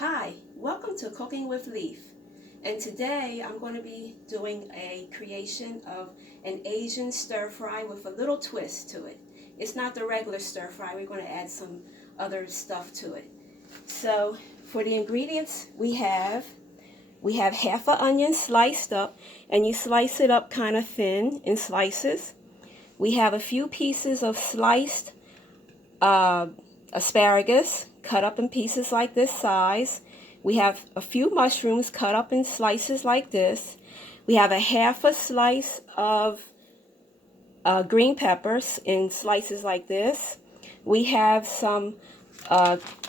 Hi, welcome to Cooking with Leaf. And today I'm going to be doing a creation of an Asian stir fry with a little twist to it. It's not the regular stir fry, we're going to add some other stuff to it. So for the ingredients we have half an onion sliced up, and you slice it up kind of thin in slices. We have a few pieces of sliced asparagus cut up in pieces like this size. We have a few mushrooms cut up in slices like this. We have a half a slice of green peppers in slices like this. We have some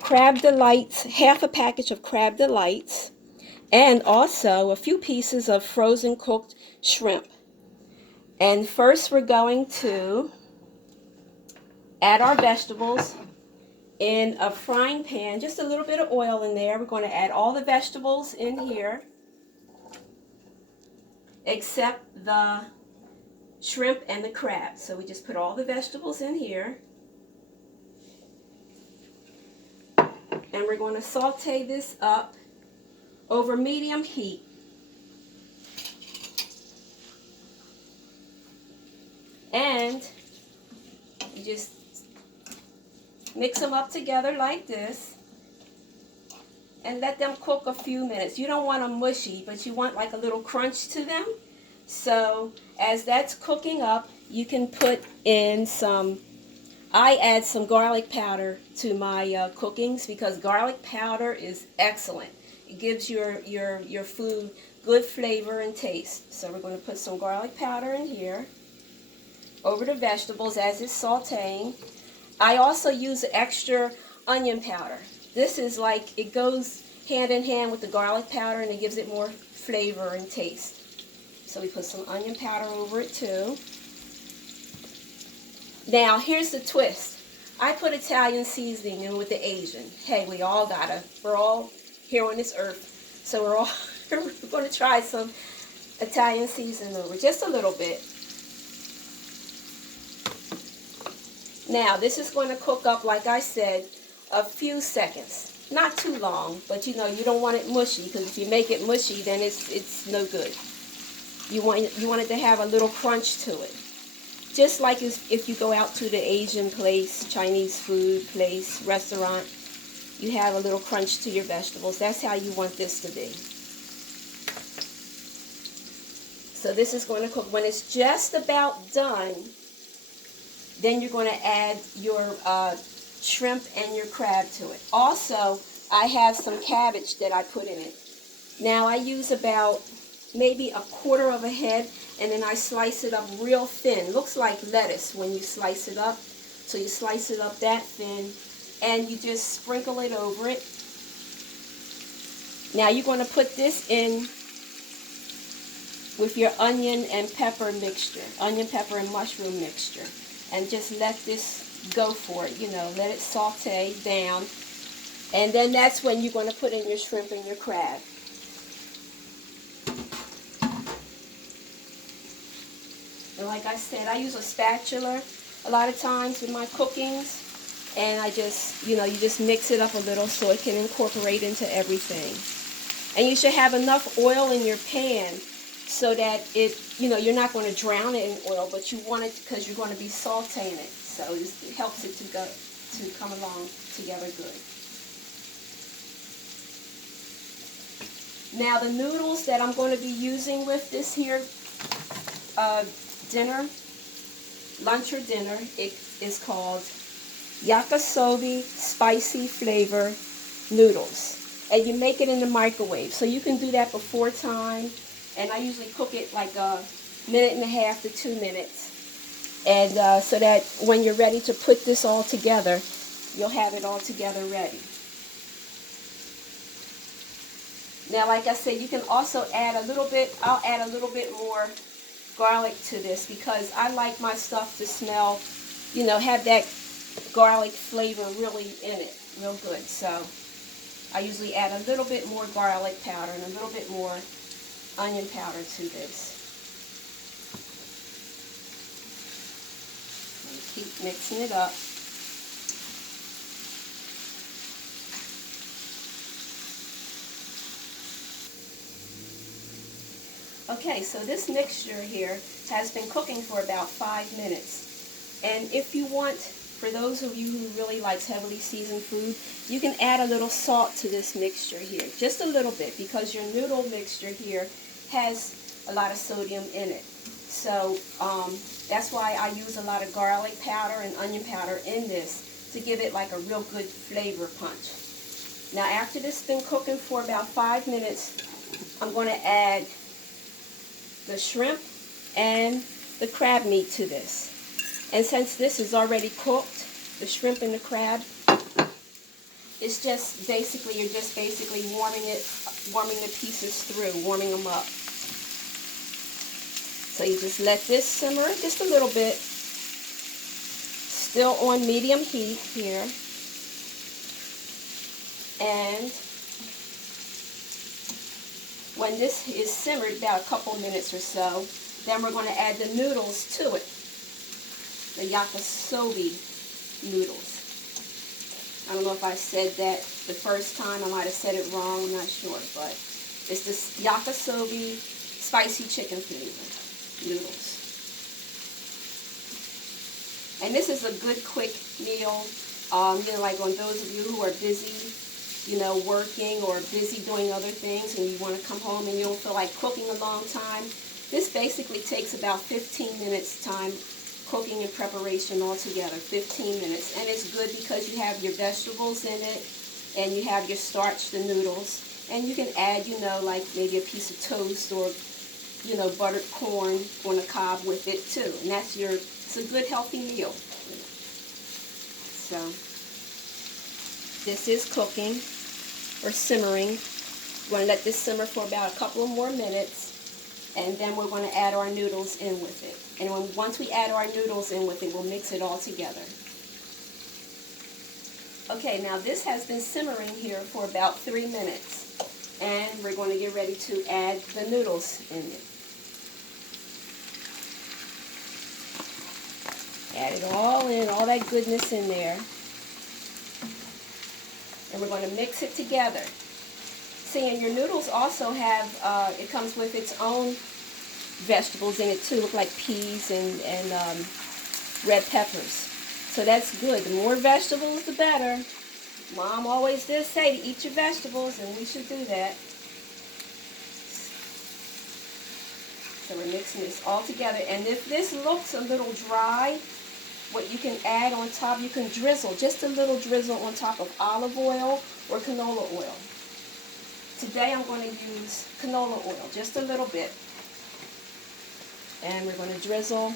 crab delights, half a package of crab delights, and also a few pieces of frozen cooked shrimp. And first we're going to add our vegetables in a frying pan, just a little bit of oil in there. We're going to add all the vegetables in here except the shrimp and the crab. So we just put all the vegetables in here, and we're going to saute this up over medium heat. And you just mix them up together like this and let them cook a few minutes. You don't want them mushy, but you want like a little crunch to them. So as that's cooking up, you can put in I add some garlic powder to my cookings because garlic powder is excellent. It gives your food good flavor and taste. So we're going to put some garlic powder in here over the vegetables as it's sauteing. I also use extra onion powder. This is like, it goes hand in hand with the garlic powder and it gives it more flavor and taste. So we put some onion powder over it too. Now here's the twist. I put Italian seasoning in with the Asian. Hey, we're all here on this earth. So we're going to try some Italian seasoning over just a little bit. Now, this is going to cook up, like I said, a few seconds. Not too long, but you don't want it mushy, because if you make it mushy, then it's no good. You want it to have a little crunch to it. Just like if you go out to the Asian place, Chinese food place, restaurant, you have a little crunch to your vegetables. That's how you want this to be. So this is going to cook. When it's just about done, then you're going to add your shrimp and your crab to it. Also, I have some cabbage that I put in it. Now, I use about maybe a quarter of a head, and then I slice it up real thin. Looks like lettuce when you slice it up. So you slice it up that thin, and you just sprinkle it over it. Now, you're going to put this in with your onion and pepper mixture, onion, pepper, and mushroom mixture. And just let this go for it, let it saute down. And then that's when you're going to put in your shrimp and your crab. And like I said, I use a spatula a lot of times with my cookings. And I just, you just mix it up a little so it can incorporate into everything. And you should have enough oil in your pan so that you're not going to drown it in oil, but you want it because you're going to be sauteing it. So it helps it to come along together good. Now the noodles that I'm going to be using with this here dinner, lunch or dinner, it is called yakisobe spicy flavor noodles. And you make it in the microwave. So you can do that before time. And I usually cook it like a minute and a half to 2 minutes. And so that when you're ready to put this all together, you'll have it all together ready. Now, like I said, you can also add I'll add a little bit more garlic to this because I like my stuff to smell, have that garlic flavor really in it, real good. So I usually add a little bit more garlic powder and a little bit more onion powder to this. And keep mixing it up. Okay, so this mixture here has been cooking for about 5 minutes. And if you want, for those of you who really likes heavily seasoned food, you can add a little salt to this mixture here. Just a little bit, because your noodle mixture here has a lot of sodium in it. So that's why I use a lot of garlic powder and onion powder in this to give it like a real good flavor punch. Now after this has been cooking for about 5 minutes, I'm going to add the shrimp and the crab meat to this. And since this is already cooked, the shrimp and the crab, it's just basically, you're just basically warming the pieces through, warming them up. So you just let this simmer just a little bit, still on medium heat here. And when this is simmered about a couple minutes or so, then we're going to add the noodles to it. The yakisoba noodles. I don't know if I said that the first time. I might have said it wrong. I'm not sure. But it's this yakisoba spicy chicken flavor noodles. And this is a good quick meal. Like on those of you who are busy, working or busy doing other things, and you want to come home and you don't feel like cooking a long time. This basically takes about 15 minutes time cooking and preparation altogether, 15 minutes. And it's good because you have your vegetables in it, and you have your starch, the noodles, and you can add, like maybe a piece of toast or, buttered corn on the cob with it too. And it's a good healthy meal. So this is cooking or simmering. We're going to let this simmer for about a couple of more minutes, and then we're going to add our noodles in with it. And once we add our noodles in with it, we'll mix it all together. Okay, now this has been simmering here for about 3 minutes, and we're going to get ready to add the noodles in it. Add it all in, all that goodness in there. And we're going to mix it together. See, and your noodles also have, it comes with its own vegetables in it too, look like peas and red peppers. So that's good. The more vegetables, the better. Mom always did say to eat your vegetables, and we should do that. So we're mixing this all together. And if this looks a little dry, what you can add on top, you can drizzle, just a little drizzle on top of olive oil or canola oil. Today I'm going to use canola oil, just a little bit. And we're going to drizzle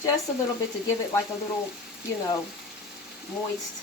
just a little bit to give it like a little, moist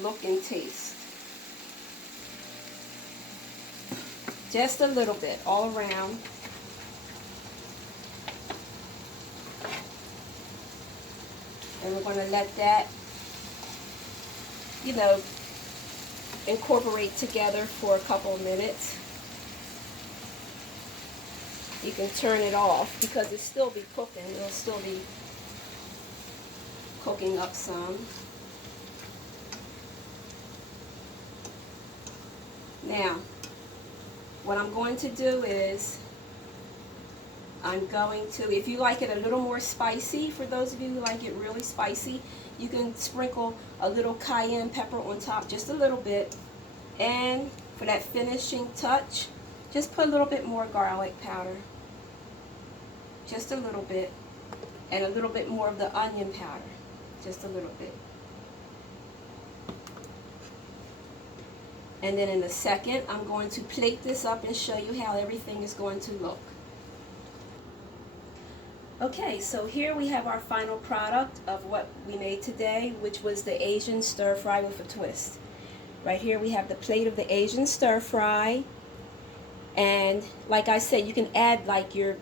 look and taste. Just a little bit all around. And we're going to let that, incorporate together for a couple of minutes. You can turn it off because it'll still be cooking. It'll still be cooking up some. Now, what I'm going to do is if you like it a little more spicy, for those of you who like it really spicy, you can sprinkle a little cayenne pepper on top, just a little bit. And for that finishing touch, just put a little bit more garlic powder. Just a little bit. And a little bit more of the onion powder. Just a little bit. And then in a second, I'm going to plate this up and show you how everything is going to look. Okay, so here we have our final product of what we made today, which was the Asian stir fry with a twist. Right here we have the plate of the Asian stir fry. And like I said, you can add like your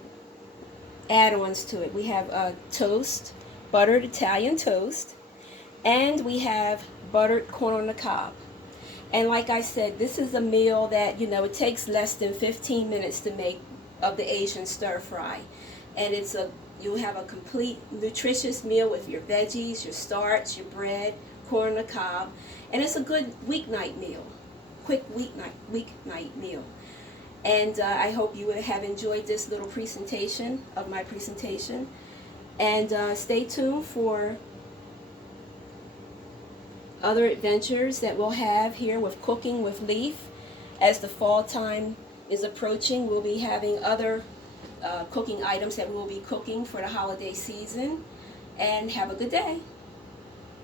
add-ons to it. We have toast, buttered Italian toast, and we have buttered corn on the cob. And like I said, this is a meal that, it takes less than 15 minutes to make of the Asian stir fry. And you'll have a complete nutritious meal with your veggies, your starch, your bread, corn on the cob. And it's a good weeknight meal, quick weeknight meal. And I hope you would have enjoyed this little presentation of my presentation. And stay tuned for other adventures that we'll have here with Cooking with Leaf. As the fall time is approaching, we'll be having other cooking items that we'll be cooking for the holiday season. And have a good day.